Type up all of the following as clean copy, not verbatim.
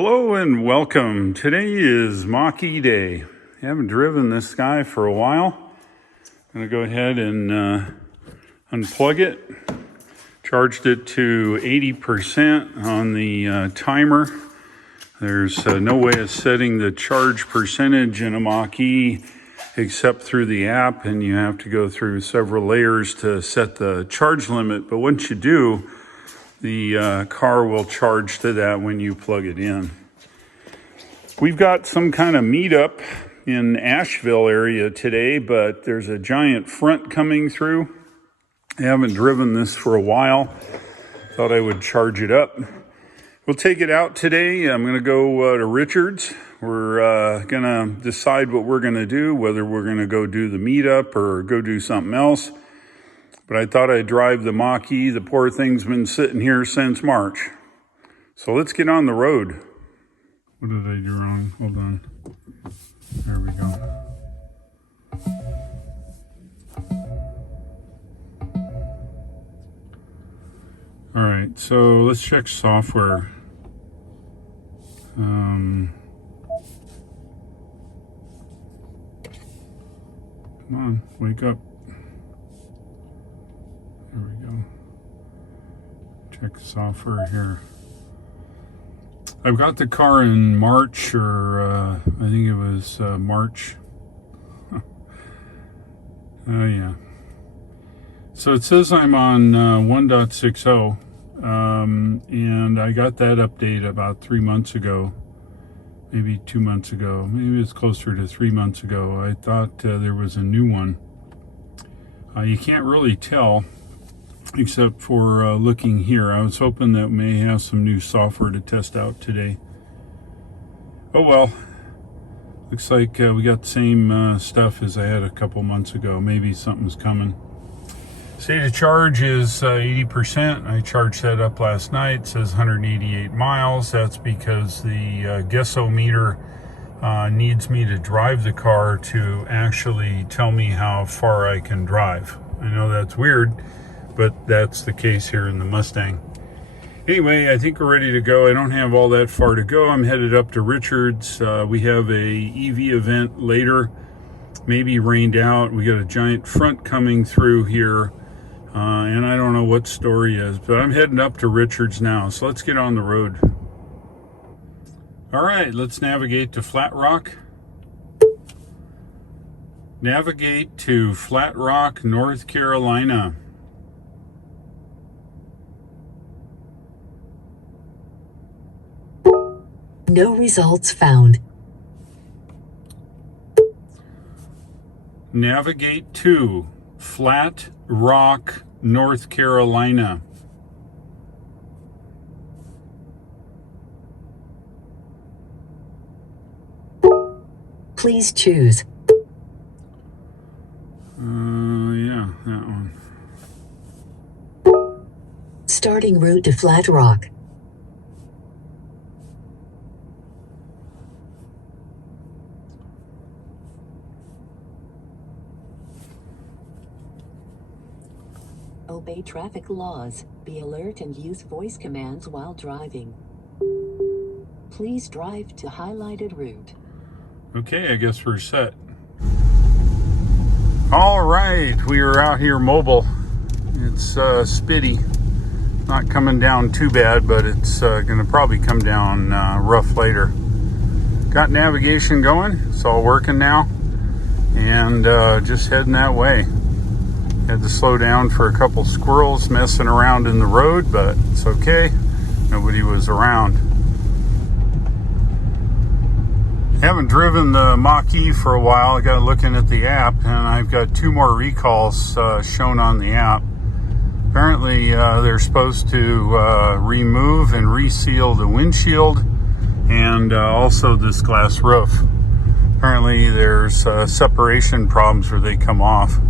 Hello and welcome. Today is Mach day. I haven't driven this guy for a while. I'm going to go ahead and unplug it. Charged it to 80% on the timer. There's no way of setting the charge percentage in a Mach except through the app, and you have to go through several layers to set the charge limit. But once you do, the car will charge to that when you plug it in. We've got some kind of meetup in Asheville area today, but there's a giant front coming through. I haven't driven this for a while. Thought I would charge it up. We'll take it out today. I'm going to go to Richards. We're going to decide what we're going to do, whether we're going to go do the meetup or go do something else. But I thought I'd drive the Mach. The poor thing's been sitting here since March. So let's get on the road. What did I do wrong? Hold on. There we go. All right, so let's check software. Come on, wake up. There we go. Check software here. I've got the car in March, or I think it was March. Oh yeah. So it says I'm on 1.60, and I got that update about 3 months ago, maybe 2 months ago. Maybe it's closer to 3 months ago. I thought there was a new one. You can't really tell except for looking here. I was hoping that we may have some new software to test out today. Oh well, looks like we got the same stuff as I had a couple months ago. Maybe something's coming. State of charge is 80%. I charged that up last night. It says 188 miles. That's because the guessometer needs me to drive the car to actually tell me how far I can drive. I know that's weird, but that's the case here in the Mustang. Anyway, I think we're ready to go. I don't have all that far to go. I'm headed up to Richards. We have a EV event later, maybe rained out. We got a giant front coming through here, and I don't know what story is, but I'm heading up to Richards now. So let's get on the road. All right, let's navigate to Flat Rock. Navigate to Flat Rock, North Carolina. No results found. Navigate to Flat Rock, North Carolina. Please choose. Yeah, that one. Starting route to Flat Rock. Obey traffic laws, be alert and use voice commands while driving. Please drive to highlighted route. Okay, I guess we're set. All right, we are out here mobile. It's spitty. Not coming down too bad, but it's going to probably come down rough later. Got navigation going. It's all working now. And just heading that way. Had to slow down for a couple squirrels messing around in the road, but it's okay. Nobody was around. Haven't driven the Mach for a while. I got looking at the app, and I've got 2 more recalls shown on the app. Apparently, they're supposed to remove and reseal the windshield and also this glass roof. Apparently, there's separation problems where they come off.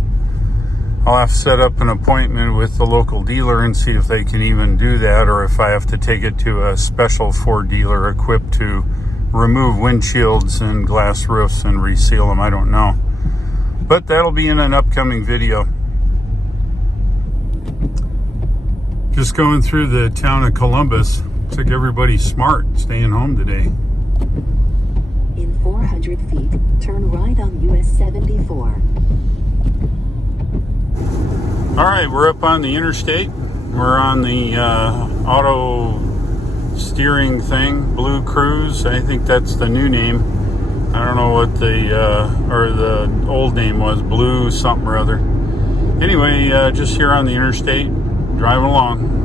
I'll have to set up an appointment with the local dealer and see if they can even do that, or if I have to take it to a special Ford dealer equipped to remove windshields and glass roofs and reseal them. I don't know. But that'll be in an upcoming video. Just going through the town of Columbus. Looks like everybody's smart, staying home today. In 400 feet, turn right on US 74. All right, we're up on the interstate. We're on the auto steering thing, Blue Cruise. I think that's the new name. I don't know what the old name was, Blue something or other. Anyway, just here on the interstate, driving along.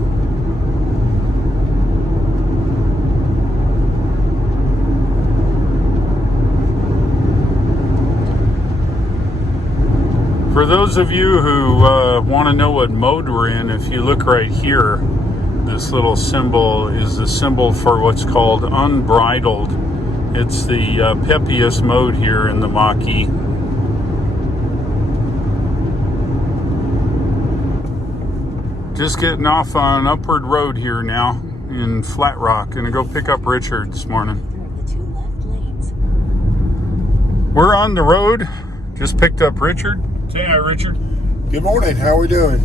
For those of you who want to know what mode we're in, if you look right here, this little symbol is the symbol for what's called unbridled. It's the peppiest mode here in the Mach. Just getting off on Upward Road here now in Flat Rock. Gonna go pick up Richard this morning. The 2 left lanes. We're on the road. Just picked up Richard. Say hi, Richard. Good morning. How are we doing?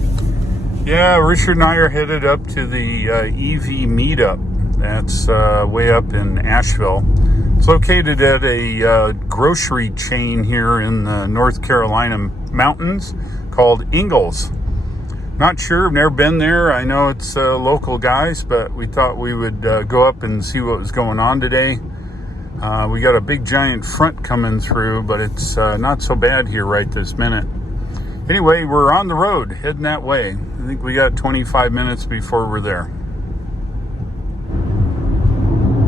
Yeah, Richard and I are headed up to the EV Meetup. That's way up in Asheville. It's located at a grocery chain here in the North Carolina mountains called Ingalls. Not sure, I've never been there. I know it's local guys, but we thought we would go up and see what was going on today. We got a big giant front coming through, but it's not so bad here right this minute. Anyway, we're on the road, heading that way. I think we got 25 minutes before we're there.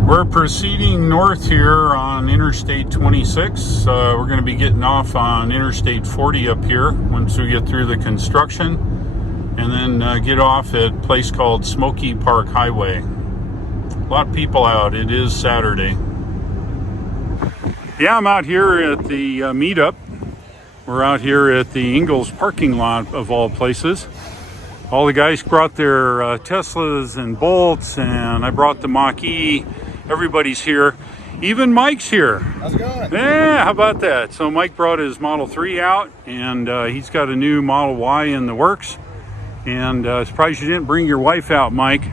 We're proceeding north here on Interstate 26. We're going to be getting off on Interstate 40 up here once we get through the construction, and then get off at a place called Smoky Park Highway. A lot of people out. It is Saturday. Yeah, I'm out here at the Meetup. We're out here at the Ingalls parking lot of all places. All the guys brought their Teslas and Bolts, and I brought the Mach E. Everybody's here. Even Mike's here. How's it going? Yeah, how about that? So Mike brought his Model 3 out, and he's got a new Model Y in the works. And surprised you didn't bring your wife out, Mike.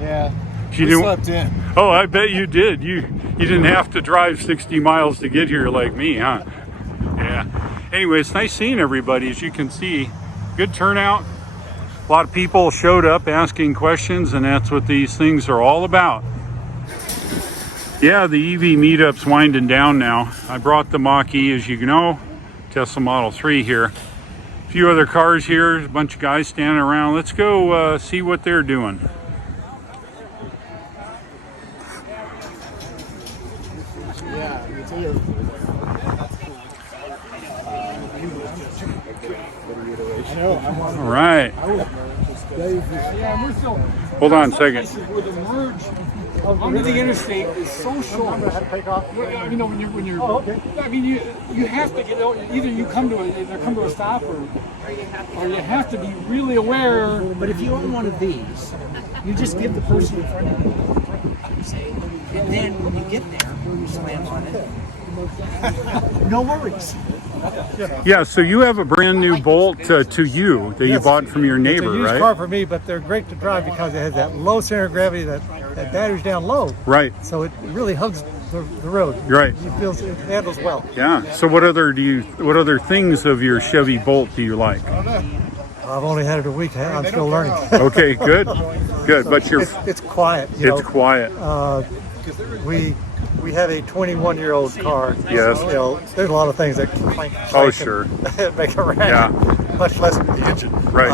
Yeah. She We didn't. slept in. Oh, I bet you did. You didn't have to drive 60 miles to get here like me, huh? Yeah. Anyway, it's nice seeing everybody. As you can see, good turnout. A lot of people showed up asking questions, and that's what these things are all about. Yeah, the EV Meetup's winding down now. I brought the Mach E, as you know, Tesla Model 3 here. A few other cars here, a bunch of guys standing around. Let's go see what they're doing. Yeah, me too. I know. All right. Hold on a second. Where the merge under the interstate is so short. You know, when you're I mean, you have to get out. Either you come to a stop, or you have to be really aware. But if you own one of these, you just give the person in front of you, and then when you get there, you slam on it. No worries. Yeah, so you have a brand new Bolt to you that you bought from your neighbor, It's a used right? car for me, but they're great to drive because it has that low center of gravity, that battery's down low, Right. so it really hugs the road. Right. It handles well. Yeah. So what other things of your Chevy Bolt do you like? I've only had it a week. I'm still learning. Okay, good. But It's quiet. You it's quiet. know, we have a 21-year-old car. Yes. You know, there's a lot of things that clank Oh, and sure. make a racket. Yeah. Much less with the engine. Right.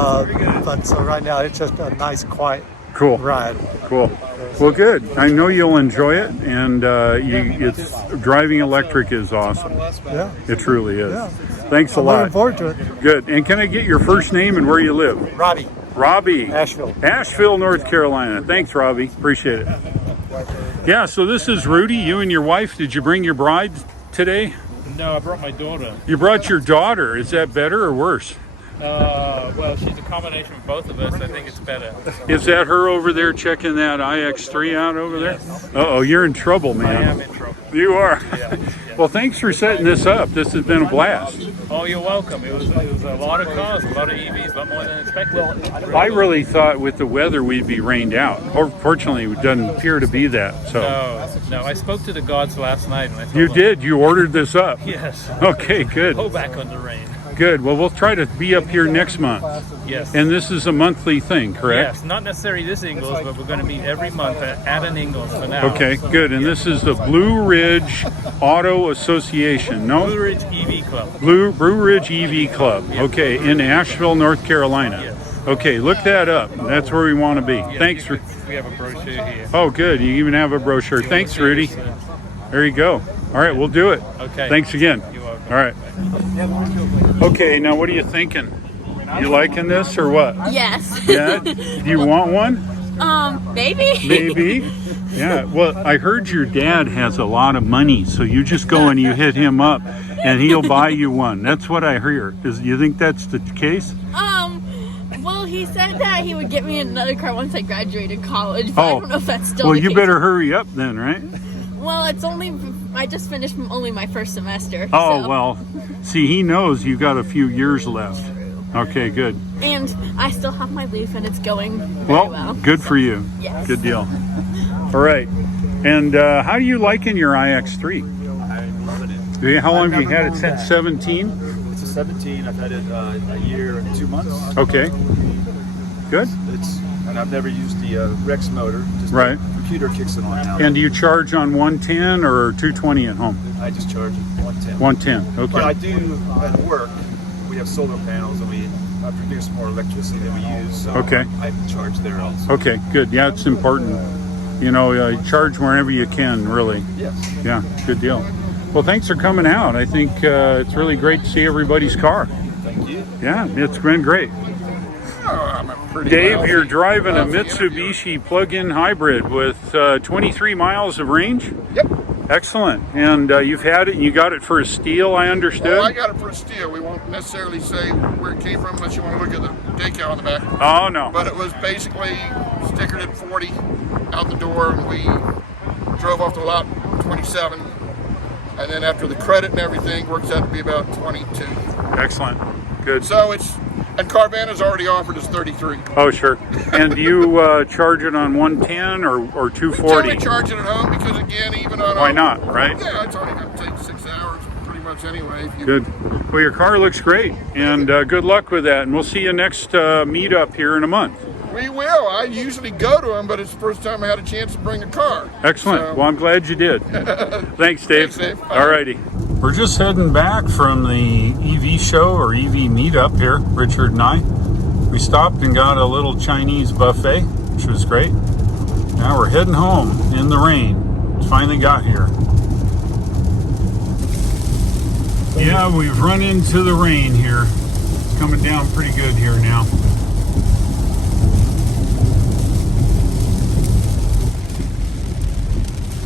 But so right now it's just a nice, quiet Cool. ride. Cool. Well, good. I know you'll enjoy it, and it's driving electric is awesome. Yeah. It truly is. Yeah. Thanks a I'm looking lot. forward to it. Good. And can I get your first name and where you live? Robbie, Robbie. Asheville. North Carolina. Thanks, Robbie. Appreciate it. Yeah, so this is Rudy. You and your wife. Did you bring your bride today? No, I brought my daughter. You brought your daughter. Is that better or worse? Well, she's a combination of both of us. I think it's better. Is that her over there checking that iX3 out over there? Yes. Uh-oh, you're in trouble, man. I am in trouble. You are. Yeah. Well, thanks for setting this up. This has been a blast. Oh, you're welcome. It was a lot of cars, a lot of EVs, a lot more than expected. I really thought with the weather we'd be rained out. Fortunately, it doesn't appear to be that. So No. I spoke to the gods last night, and I told you them, did. You ordered this up. Yes. Okay, good. Go back on the rain. Good. Well, we'll try to be up here next month. Yes. And this is a monthly thing, correct? Yes, not necessarily this Ingalls, but we're going to meet every month at an Ingalls for now. Okay, good. And this is the Blue Ridge Auto Association, no? Blue Ridge EV Club. Blue Ridge EV Club. Okay, in Asheville, North Carolina. Yes. Okay, look that up. That's where we want to be. Yeah, Thanks, we have a brochure here. Oh, good. You even have a brochure. Thanks, Rudy. There you go. All right, we'll do it. Okay. Thanks again. You're welcome. All right. Okay, now what are you thinking? You liking this or what? Yes. Yeah? Do you want one? Maybe. Maybe. Yeah. Well, I heard your dad has a lot of money, so you just go and you hit him up, and he'll buy you one. That's what I hear. You think that's the case? Well, he said that he would get me another car once I graduated college, but I don't know if that's still Well, the you case. better hurry up then, right? Well, I just finished only my first semester. Oh, so. well, see, he knows you got a few years left. Okay, good. And I still have my leaf, and it's going very well. Good for you. Yes. Good deal. All right. And how are you liking your iX3? I'm loving it. How long have you had it since 17? It's a 17. I've had it a year and 2 months. Okay. Good. And I've never used the Rex motor. Just Right. The computer kicks it on now. And do you charge on 110 or 220 at home? I just charge it 110. 110. But I Okay. do at work. We have solar panels, and we produce more electricity than we use. So Okay. I charge there also. Okay. Good. Yeah, it's important. You know, charge wherever you can, really. Yes. Yeah. Good deal. Well, thanks for coming out. I think it's really great to see everybody's car. Thank you. Yeah, it's been great. Dave, you're driving a Mitsubishi plug-in hybrid with 23 miles of range? Yep. Excellent. And you've had it and you got it for a steal, I understood? Well, I got it for a steal. We won't necessarily say where it came from unless you want to look at the decal on the back. Oh, no. But it was basically stickered at 40 out the door, and we drove off the lot 27. And then after the credit and everything, works out to be about 22. Excellent. Good. So and Carvana's already offered us 33. Oh, sure. And do you charge it on 110 or We 240? charge it at home because, again, even on Why not, right? Yeah, it's only going to take 6 hours pretty much anyway. If you, Good. Well, your car looks great, and good luck with that. And we'll see you next meetup here in a month. We will. I usually go to them, but it's the first time I had a chance to bring a car. Excellent. So- Well, I'm glad you did. Thanks, Dave. Thanks, Dave. All righty. We're just heading back from the EV show or EV meetup here, Richard and I. We stopped and got a little Chinese buffet, which was great. Now we're heading home in the rain. Finally got here. Yeah, we've run into the rain here. It's coming down pretty good here now.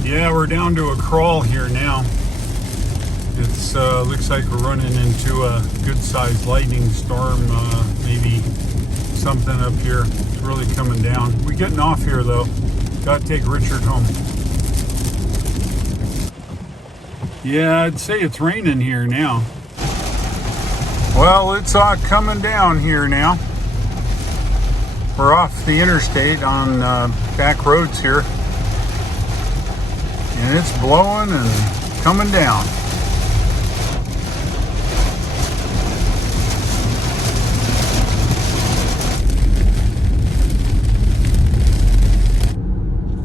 Yeah, we're down to a crawl here now. It's looks like we're running into a good-sized lightning storm, maybe something up here. It's really coming down. We're getting off here though. Got to take Richard home. Yeah, I'd say it's raining here now. Well, it's coming down here now. We're off the interstate on back roads here. And it's blowing and coming down.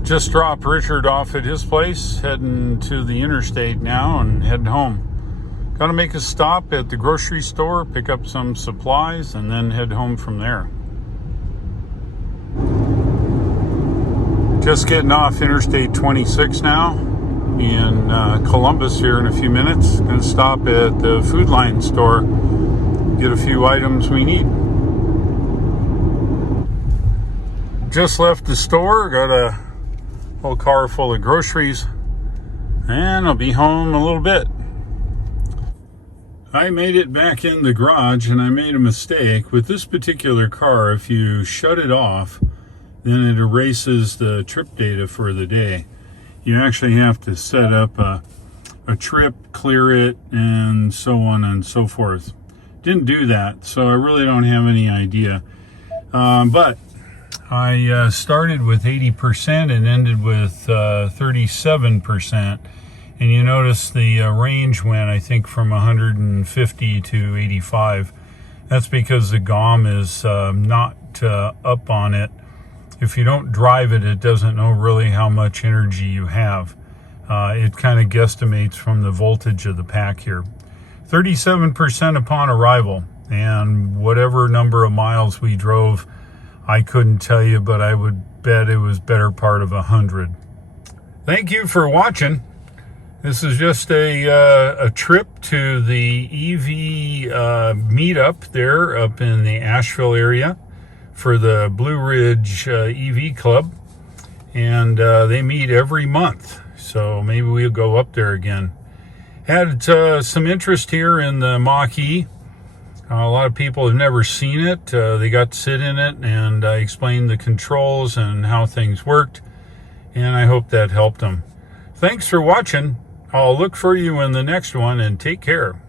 Just dropped Richard off at his place, heading to the interstate now and heading home. Got to make a stop at the grocery store, pick up some supplies, and then head home from there. Just getting off Interstate 26 now in Columbus here in a few minutes. Going to stop at the Food Line store, get a few items we need. Just left the store, got a whole car full of groceries, and I'll be home a little bit. I made it back in the garage, and I made a mistake. With this particular car, if you shut it off, then it erases the trip data for the day. You actually have to set up a trip, clear it, and so on and so forth. Didn't do that, so I really don't have any idea. But I started with 80% and ended with 37%. And you notice the range went, I think, from 150 to 85. That's because the GOM is not up on it. If you don't drive it, it doesn't know really how much energy you have. It kind of guesstimates from the voltage of the pack here. 37% upon arrival, and whatever number of miles we drove, I couldn't tell you, but I would bet it was better part of 100. Thank you for watching. This is just a trip to the EV meetup there up in the Asheville area for the Blue Ridge EV Club. And they meet every month, so maybe we'll go up there again. Had some interest here in the Mach. A lot of people have never seen it. They got to sit in it, and I explained the controls and how things worked, and I hope that helped them. Thanks for watching. I'll look for you in the next one, and take care.